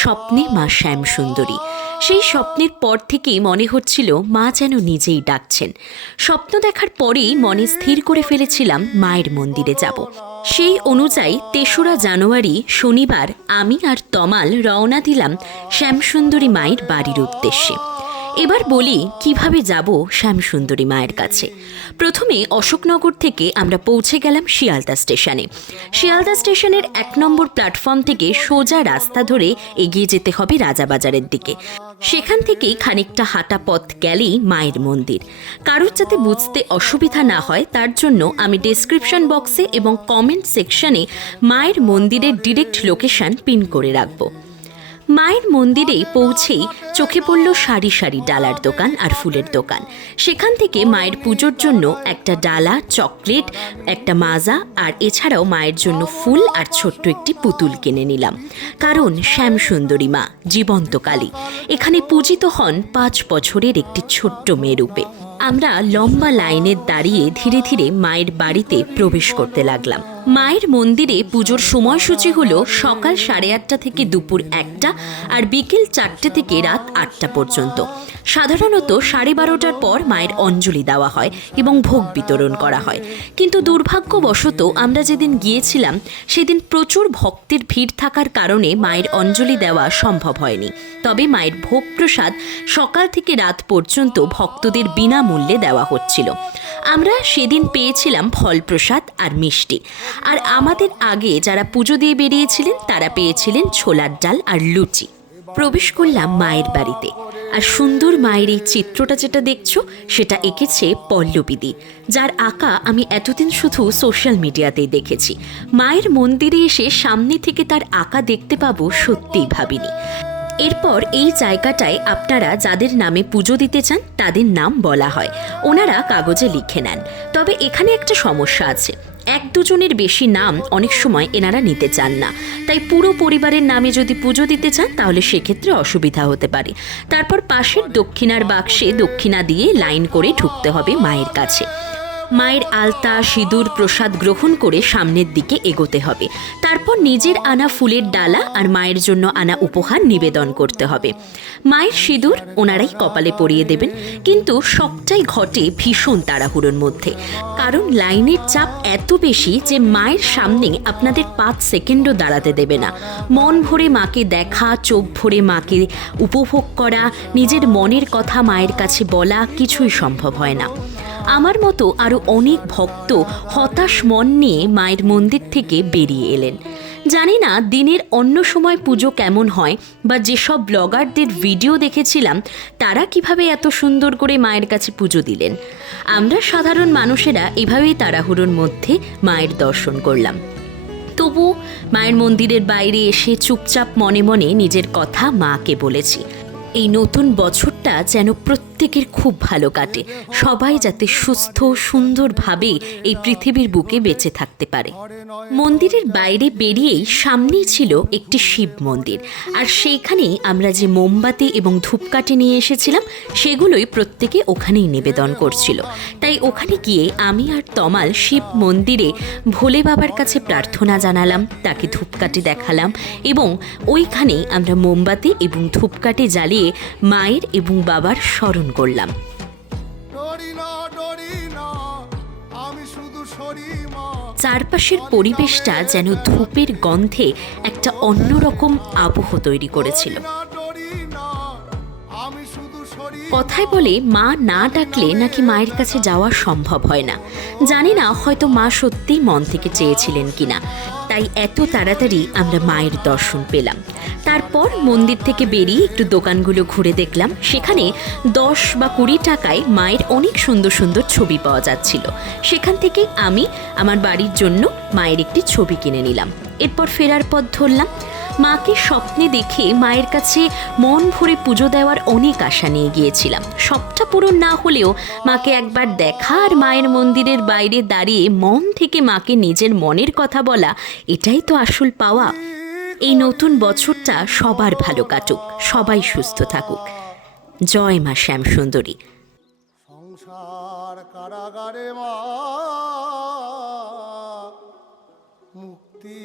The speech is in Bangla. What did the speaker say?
স্বপ্নে মা শ্যামসুন্দরী। সেই স্বপ্নের পর থেকেই মনে হচ্ছিল মা যেন নিজেই ডাকছেন। স্বপ্ন দেখার পরেই মনে স্থির করে ফেলেছিলাম মায়ের মন্দিরে যাব। সেই অনুযায়ী ৩রা জানুয়ারি শনিবার আমি আর তমাল রওনা দিলাম শ্যামসুন্দরী মায়ের বাড়ির উদ্দেশ্যে। এবার বলি কিভাবে যাব শ্যামসুন্দরী মায়ের কাছে। প্রথমে অশোকনগর থেকে আমরা পৌঁছে গেলাম শিয়ালদা স্টেশনে। শিয়ালদা স্টেশনের ১ নম্বর প্ল্যাটফর্ম থেকে সোজা রাস্তা ধরে এগিয়ে যেতে হবে রাজাবাজারের দিকে। সেখান থেকেই খানিকটা হাঁটা পথ গেলেই মায়ের মন্দির। কারোর যাতে বুঝতে অসুবিধা না হয় তার জন্য আমি ডেসক্রিপশন বক্সে এবং কমেন্ট সেকশনে মায়ের মন্দিরের ডিরেক্ট লোকেশন পিন করে রাখব। মায়ের মন্দিরে পৌঁছেই চোখে পড়ল সারি সারি ডালার দোকান আর ফুলের দোকান। সেখান থেকে মায়ের পুজোর জন্য একটা ডালা, চকলেট, একটা মাজা আর এছাড়াও মায়ের জন্য ফুল আর ছোট্ট একটি পুতুল কিনে নিলাম। কারণ শ্যামসুন্দরী মা জীবন্ত কালী, এখানে পূজিত হন ৫ বছরের একটি ছোট্ট মেয়েরূপে। আমরা লম্বা লাইনে দাঁড়িয়ে ধীরে ধীরে মায়ের বাড়িতে প্রবেশ করতে লাগলাম। মায়ের মন্দিরে পুজোর সময়সূচি হলো সকাল 8:30 থেকে দুপুর 1টা আর বিকেল 4টে থেকে রাত 8টা পর্যন্ত। সাধারণত 12:30টার পর মায়ের অঞ্জলি দেওয়া হয় এবং ভোগ বিতরণ করা হয়। কিন্তু দুর্ভাগ্যবশত আমরা যেদিন গিয়েছিলাম সেদিন প্রচুর ভক্তের ভিড় থাকার কারণে মায়ের অঞ্জলি দেওয়া সম্ভব হয়নি। তবে মায়ের ভোগ প্রসাদ সকাল থেকে রাত পর্যন্ত ভক্তদের বিনামূল্যে দেওয়া হচ্ছিল। আমরা সেদিন পেয়েছিলাম ফল প্রসাদ আর মিষ্টি। আর আমাদের আগে যারা পুজো দিয়ে বেরিয়েছিলেন তারা পেয়েছিলেন ছোলার ডাল আর লুচি। প্রবেশ করলাম মায়ের বাড়িতে। আর সুন্দর মায়ের এই চিত্রটা যেটা দেখছো সেটা এঁকেছে পল্লবীদি, যার আঁকা আমি এতদিন শুধু সোশ্যাল মিডিয়াতেই দেখেছি। মায়ের মন্দিরে এসে সামনে থেকে তার আঁকা দেখতে পাবো সত্যিই ভাবিনি। এরপর এই জায়গাটায় আপনারা যাদের নামে পুজো দিতে চান তাদের নাম বলা হয়, ওনারা কাগজে লিখে নেন। তবে এখানে একটা সমস্যা আছে, 1-2জনের বেশি নাম অনেক সময় এনারা নিতে চান না। তাই পুরো পরিবারের নামে যদি পুজো দিতে চান তাহলে সেক্ষেত্রে অসুবিধা হতে পারে। তারপর পাশের দক্ষিণার বাক্সে দক্ষিণা দিয়ে লাইন করে ঢুকতে হবে মায়ের কাছে। মায়ের আলতা, সিঁদুর, প্রসাদ গ্রহণ করে সামনের দিকে এগোতে হবে। তারপর নিজের আনা ফুলের ডালা আর মায়ের জন্য আনা উপহার নিবেদন করতে হবে। মায়ের সিঁদুর ওনারাই কপালে পরিয়ে দেবেন, কিন্তু সবটাই ঘটে ভীষণ তাড়াহুড়োর মধ্যে। কারণ লাইনের চাপ এত বেশি যে মায়ের সামনে আপনাদের 5 সেকেন্ডও দাঁড়াতে দেবে না। মন ভরে মাকে দেখা, চোখ ভরে মাকে উপভোগ করা, নিজের মনের কথা মায়ের কাছে বলা কিছুই সম্ভব হয় না। আমার মতো আরও অনেক ভক্ত হতাশ মন নিয়ে মায়ের মন্দির থেকে বেরিয়ে এলেন। জানি না দিনের অন্য সময় পুজো কেমন হয়, বা যেসব ব্লগারদের ভিডিও দেখেছিলাম তারা কিভাবে এত সুন্দর করে মায়ের কাছে পুজো দিলেন। আমরা সাধারণ মানুষেরা এভাবেই তাড়াহুড়োর মধ্যে মায়ের দর্শন করলাম। তবু মায়ের মন্দিরের বাইরে এসে চুপচাপ মনে মনে নিজের কথা মাকে বলেছি, এই নতুন বছরটা যেন প্রত্যেকের খুব ভালো কাটে, সবাই যাতে সুস্থ সুন্দরভাবে এই পৃথিবীর বুকে বেঁচে থাকতে পারে। মন্দিরের বাইরে বেরিয়েই সামনেই ছিল একটি শিব মন্দির, আর সেইখানেই আমরা যে মোমবাতি এবং ধূপকাঠি নিয়ে এসেছিলাম সেগুলোই প্রত্যেকে ওখানেই নিবেদন করছিল। তাই ওখানে গিয়ে আমি আর তমাল শিব মন্দিরে ভোলে বাবার কাছে প্রার্থনা জানালাম, তাকে ধূপকাঠি দেখালাম এবং ওইখানেই আমরা মোমবাতি এবং ধূপকাঠি জ্বালিয়ে মায়ের এবং বাবার স্মরণ করলাম। চারপাশের পরিবেশটা যেন ধূপের গন্ধে একটা অন্যরকম আবহ তৈরি করেছিল। কথায় বলে মা না ডাকলে নাকি মায়ের কাছে যাওয়া সম্ভব হয় না। জানি না হয়তো মা সত্যিই মন থেকে চেয়েছিলেন কিনা, তাই এত তাড়াতাড়ি আমরা মায়ের দর্শন পেলাম। তারপর মন্দির থেকে বেরিয়ে একটু দোকানগুলো ঘুরে দেখলাম। সেখানে 10 বা 20 টাকায় মায়ের অনেক সুন্দর সুন্দর ছবি পাওয়া যাচ্ছিল। সেখান থেকে আমি আমার বাড়ির জন্য মায়ের একটি ছবি কিনে নিলাম। এরপর ফেরার পথ ধরলাম। মাকে স্বপ্নে দেখে মায়ের কাছে মন ভরে পুজো দেওয়ার অনেক আশা নিয়ে গিয়েছিলাম। সবটা পূরণ না হলেও মাকে একবার দেখা আর মায়ের মন্দিরের বাইরে দাঁড়িয়ে মন থেকে মাকে নিজের মনের কথা বলা, এটাই তো আসল পাওয়া। এই নতুন বছরটা সবার ভালো কাটুক, সবাই সুস্থ থাকুক। জয় মা শ্যামসুন্দরী। সংসার কারাগারে মা মুক্তি